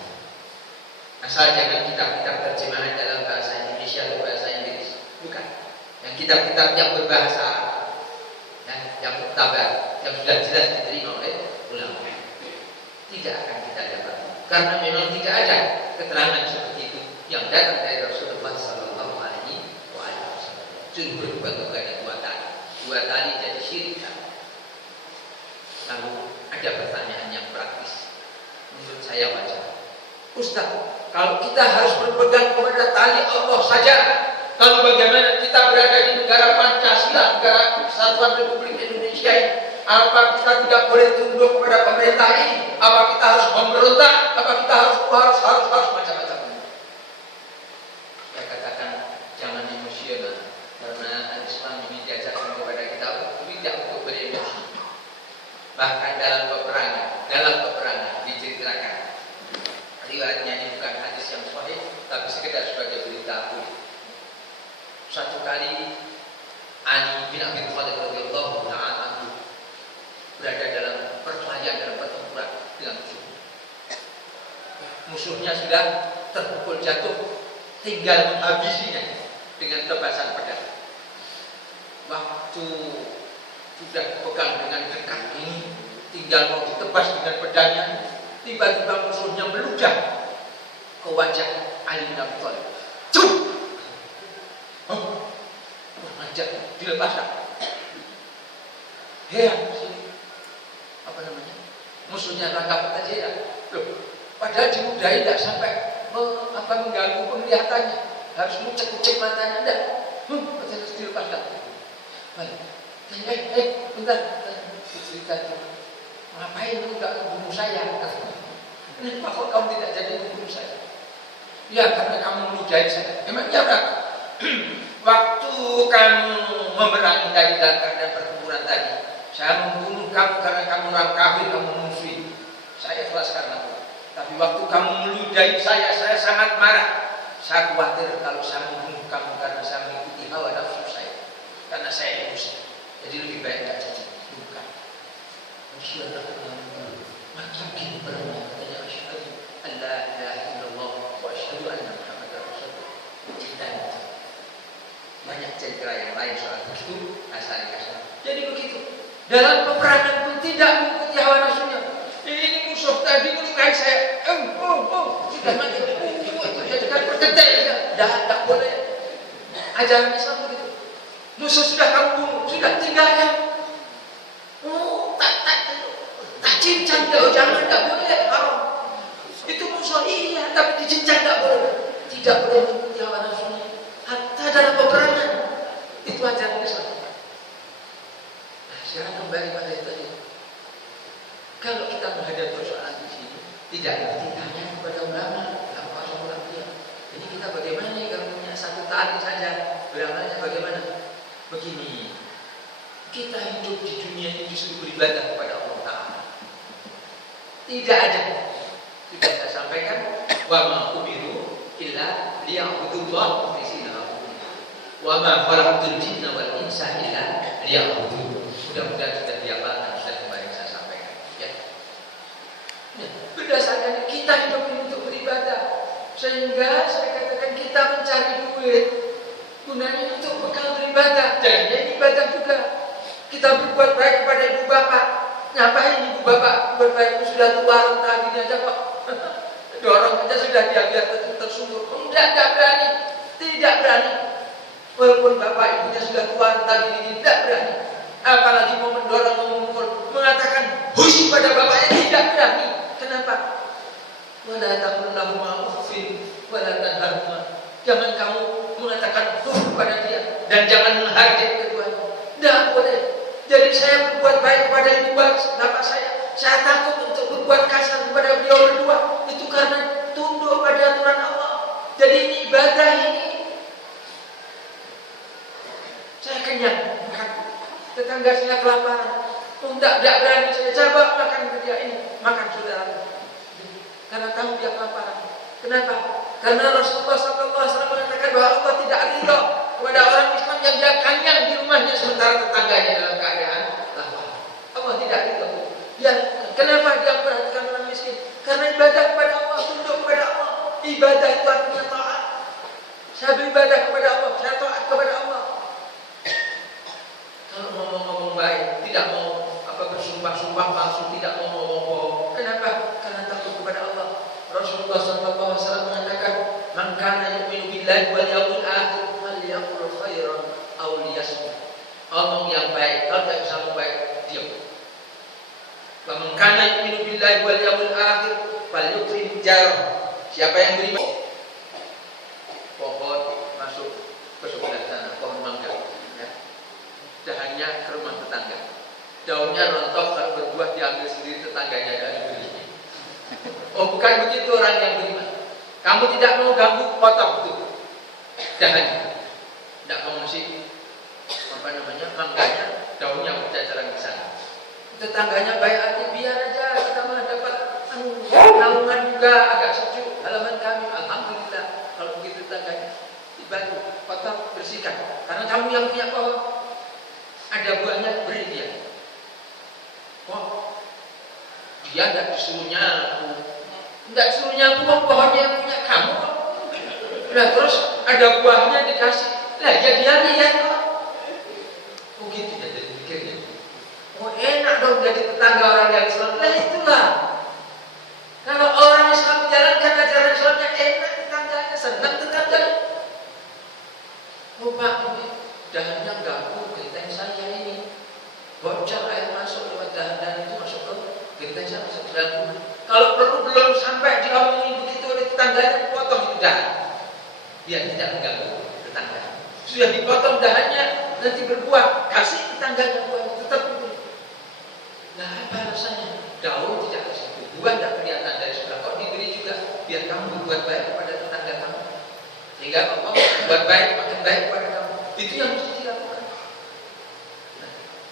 Asal jangan kitab-kitab terjemahan dalam bahasa Indonesia atau bahasa Inggris, bukan. Yang kitab-kitab yang berbahasa Arab, yang muktabar, yang sudah jelas diterima oleh ulama, tidak akan kita dapati. Karena memang tidak ada keterangan seperti itu yang datang dari Rasulullah Sallallahu Alaihi Wasallam. Suruh berbuat kepada dua tali jadi syirik. Lalu ada pertanyaan yang praktis, menurut saya wajar. Ustaz, kalau kita harus berpegang kepada tali Allah saja, kalau bagaimana kita berada di negara Pancasila, negara Kesatuan Republik Indonesia ini? Apa kita tidak boleh tunduk kepada pemerintah ini? Apa kita harus memberontak? Apa kita harus macam-macam? Saya katakan jangan emosional, karena Islam ini diajarkan kepada kita tidak untuk beremosi. Bahkan dalam peperangan diceritakan, riwayatnya ini bukan hadis yang sahih, tapi sekedar sebagai berita. Satu kali Ali bin Abi Thalib radhiyallahu ta'ala berada dalam pertempuran dengan musuh. Musuhnya sudah terpukul jatuh, tinggal menghabisinya dengan tebasan pedang. Waktu sudah pegang dengan dekat ini, tinggal mau ditebas dengan pedangnya, tiba-tiba musuhnya meludah ke wajah Ali bin Abi Thalib. Cuk! Mengajak dilepaskan. Musuhnya rangkap aja ya. Padahal dimudahi tidak sampai mengganggu penglihatannya, harus mucek-mucek matanya enggak. Harus dilepaskan. Bentar, cerita itu. Ngapain lu enggak membunuh saya? Kenapa kok kamu tidak jadi membunuh saya? Ya karena kamu meludahi saya. Emangnya berapa? Waktu kamu memerangi tadi dalam keadaan pertempuran tadi, saya membunuh kamu karena kamu orang kafir, kamu musuhi. Saya ikhlas karena Allah. Tapi waktu kamu meludahi saya sangat marah. Saya khawatir kalau saya membunuh kamu karena saya mengikuti hawa nafsu saya, karena saya emosi. Jadi lebih baik tak jadi. Bukan. Macam gini perangnya katanya, asyhadu an la ilaha illallah wa asyhadu anna Muhammadar Rasulullah. Banyak cerita yang lain soal itu asal kasar. Jadi begitu. Dalam peperangan pun tidak mengikuti hawa nafsunya. Ini musuh tadi melukai saya. Sudah mati. Itu jadikan berdetak. Tidak boleh. Ajaran Islam begitu. Musuh sudah kamu bunuh, sudah tinggalkan. Tak cincang, jangan, tak boleh. Itu musuh iya, tapi dicincang tak boleh. Tidak boleh mengikuti hawa nafsunya. Hatta dalam peperangan. Itu ajaran Islam. Sekarang kembali pada itu tadi. Kalau kita menghadapi persoalan di sini, tidak bertanya kepada ulama, apa soal dia. Jadi kita bagaimana kalau punya satu tali saja, beramalnya bagaimana? Begini, kita hidup di dunia ini disuruh beribadah kepada Allah Ta'ala. Tidak ada. Sudah saya sampaikan, wa ma umiru illa liya'budullah mukhlisina lahu. Wa ma khalaqtul jinna wal insa illa liya'budun. Mudah-mudahan sudah dihafalkan dan kemarin saya sampaikan. Ya. Berdasarkan kita hidup ini untuk beribadah, sehingga saya katakan kita mencari duit gunanya untuk bekal beribadah. Jadinya ini ibadah juga. Kita berbuat baik kepada ibu bapak. Ngapain ibu bapak berbuat baik? Sudah tua renta gini aja kok. Dorong aja sudah dia biar tersungkur. Tidak berani, tidak berani. Walaupun bapak ibunya sudah tua renta gini, tidak berani. Apalagi mau mendorong, mau memukul, mengatakan hush pada bapaknya, tidak berani. Kenapa? Wala taqul lahuma uffin wala tanharhuma. Jangan kamu mengatakan kepada dia dan jangan menghardik keduanya. Tidak boleh. Jadi saya berbuat baik kepada ibu bapak saya. Saya takut untuk berbuat kasar kepada beliau berdua. Itu karena tunduk pada aturan Allah. Jadi ini ibadah ini. Saya kenyang makan. Tetangga saya kelaparan. Tidak berani saya coba makan ke dia ini. Makan saudara. Karena tahu dia kelaparan. Kenapa? Karena Rasulullah SAW mengatakan bahwa Allah tidak ridho kepada orang Islam yang dia kenyang di rumahnya sementara tetangganya dalam keadaan lapar. Allah tidak ridho. Ya, kenapa dia memperhatikan orang miskin? Karena ibadah kepada Allah, tunduk kepada Allah. Ibadah itu artinya taat. Saya beribadah kepada Allah, saya taat kepada Allah. Kalau mau ngomong baik, tidak mau bersumpah-sumpah palsu, tidak mau ngomong bohong. Kenapa? Karena takut kepada Allah. Rasulullah SAW mengatakan, "Man kana yu'minu billahi wal yawmil akhir falyaqul khairan aw liyasmut." Omong yang baik, kalau tidak bisa ngomong baik, diam. Wa man kana yu'minu billahi wal yawmil akhir falyukrim jarah. Siapa yang beriman? Pohon masuk ke sebelah sana, pohon mangga. Ya. Dahannya ke rumah tetangga. Daunnya rontok, kalau berbuah diambil sendiri tetangganya dan diberi. Oh, bukan begitu orang yang beriman. Kamu tidak mau ganggu, potong itu dahannya. Tidak mau ngasih mangganya, daunnya berjajaran di sana. Tetangganya baik hati, biar aja kita mah dapat naungan juga agak sejuk halaman kami. Alhamdulillah. Kalau begitu tetangganya dibantu, potong, bersihkan. Karena kamu yang punya pohon, ada buahnya, beri dia. Kok dia tidak disuruh nyapu, tidak disuruh nyapu, pohonnya yang punya kamu. Nah terus ada buahnya dikasih, lah ya dia lihat kok. Oh gitu ya jadi pikirnya. Oh enak dong jadi tetangga orang yang Islam. Lah itulah. Kalau orang Islam menjalankan ajaran Islamnya enak, tetangganya senang tetangganya. Oh Pak, ini dahannya ganggu genteng saya ini. Bocor air masuk lewat dahan itu masuk ke genteng saya, masuk ke dalam rumah. Kalau perlu belum sampai diomongin begitu oleh tetangganya, potong itu dahan biar tidak mengganggu tetangga. Sudah dipotong dahannya, nanti berbuah, kasih tetangganya buah, tetap diberi. Nah apa rasanya? Daun tidak kasih buah, tidak kelihatan dari sebelah, kok diberi juga biar kamu berbuat baik kepada tetangga kamu, sehingga Allah berbuat baik, makin baik kepada kamu. Itu yang mesti dilakukan.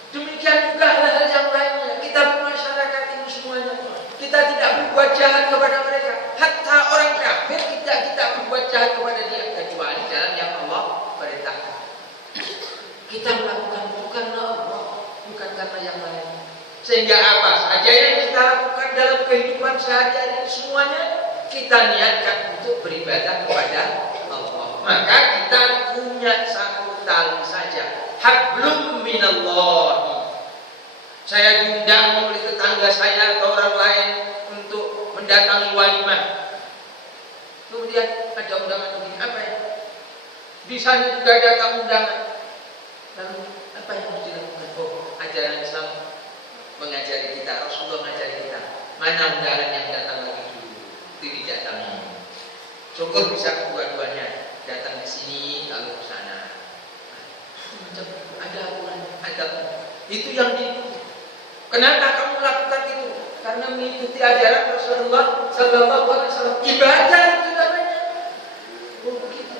Demikian juga hal-hal yang lainnya. Kita bermasyarakat ini semuanya. Kita tidak berbuat jahat kepada mereka. Hatta orang kafir kita berbuat jahat kepada dia, kecuali jalan yang Allah perintahkan. Kita melakukan itu karena Allah, bukan karena yang lain. Sehingga apa saja yang kita lakukan dalam kehidupan sehari-hari semuanya kita niatkan untuk beribadah kepada Allah. Maka kita punya satu tali saja, hablum minallah. Saya diundang oleh tetangga saya atau orang lain untuk mendatangi walimah. Kemudian ada undangan begini, apa ya? Di sana juga datang undangan. Lalu apa yang harus dilakukan? Oh, ajaran Islam mengajari kita, Rasulullah mengajari kita. Mana undangan yang datang lagi dulu? Tidak datang. Syukur bisa kedua-duanya, datang ke sini lalu ke sana. Macam ada aturan, ada itu yang diikuti. Kenapa kamu melakukan itu? Karena mengikuti ajaran Rasulullah Sallallahu Alaihi Wasallam. Ibadah itu namanya. Oh begitu.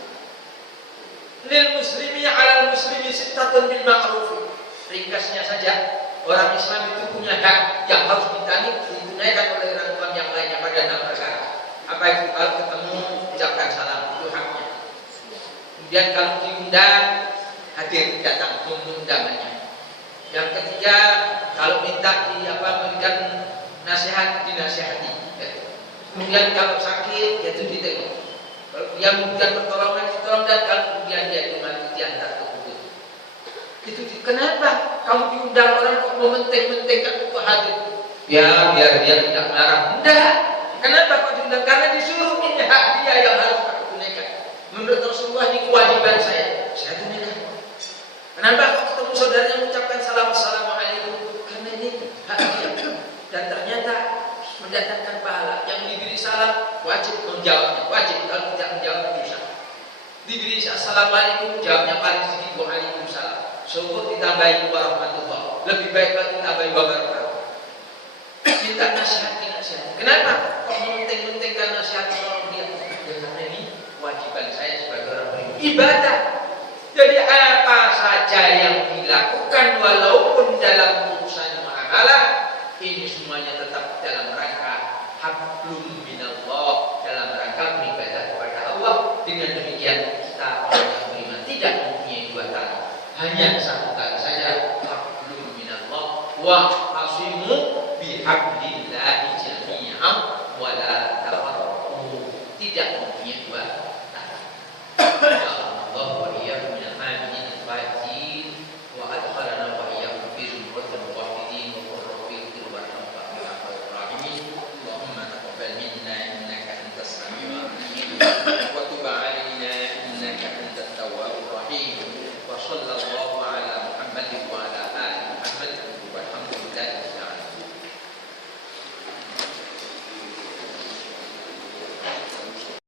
Lil muslimi ala muslimi sittatun bil ma'ruf. Ringkasnya saja, orang Islam itu punya hak yang harus ditunaikan oleh orang Islam yang lainnya pada 6 perkara. Apa itu? Kalau ketemu ucapkan salam, itu haknya. Kemudian kalau diundang hadir, datang undangannya. Yang ketiga, kalau minta memberikan nasihat, dinasihati. Kemudian kalau sakit, ya itu ditengok. Kalau dia memberikan pertolongan, ditolong, dan kalau kemudian dia mati diantar ke kubur. Itu kenapa kamu diundang orang kok mementing-mentingkan untuk hadir? Ya biar dia tidak marah. Enggak. Kenapa kok diundang? Karena disuruh, ini hak dia yang harus aku tunaikan. Menurut Rasulullah ini kewajiban saya tunaikan. Kenapa kok ketemu saudaranya mengucapkan salam assalamualaikum? Karena ini hak dia. Dan ternyata mendatangkan pahala. Yang diberi salam wajib menjawabnya, wajib. Kalau tidak menjawab dosa. Diberi assalamualaikum, jawabnya paling sedikit waalaikumsalam. Syukur ditambahi warahmatullah. Lebih baik lagi ditambahi wabarakatuh. Minta nasihat. Kenapa kok mementing-mentingkan nasihat orang dia? Karena ini kewajiban saya sebagai orang beriman. Ibadah. Jadi apa saja yang dilakukan walaupun dalam urusan muamalah, ini semuanya tetap dalam rangka hablum minallah, dalam rangka beribadah kepada Allah. Dengan demikian kita orang yang beriman tidak mempunyai dua tali, hanya satu tali saja, hablum minallah wa hasimu bihablillahi jami'an wa la tafarraqu. Tidak mempunyai dua tali. Allah wa iyyakum minal mu'minin al-faitin wa adkhalana wa iyyakum fi zumratil muwahhidin wa qurratil warham bi rahmatir rahimin. Allahumma taqabbal minna innaka antas samiul alim wa tub 'alaina innaka antat tawwabur rahim. Wa sallallahu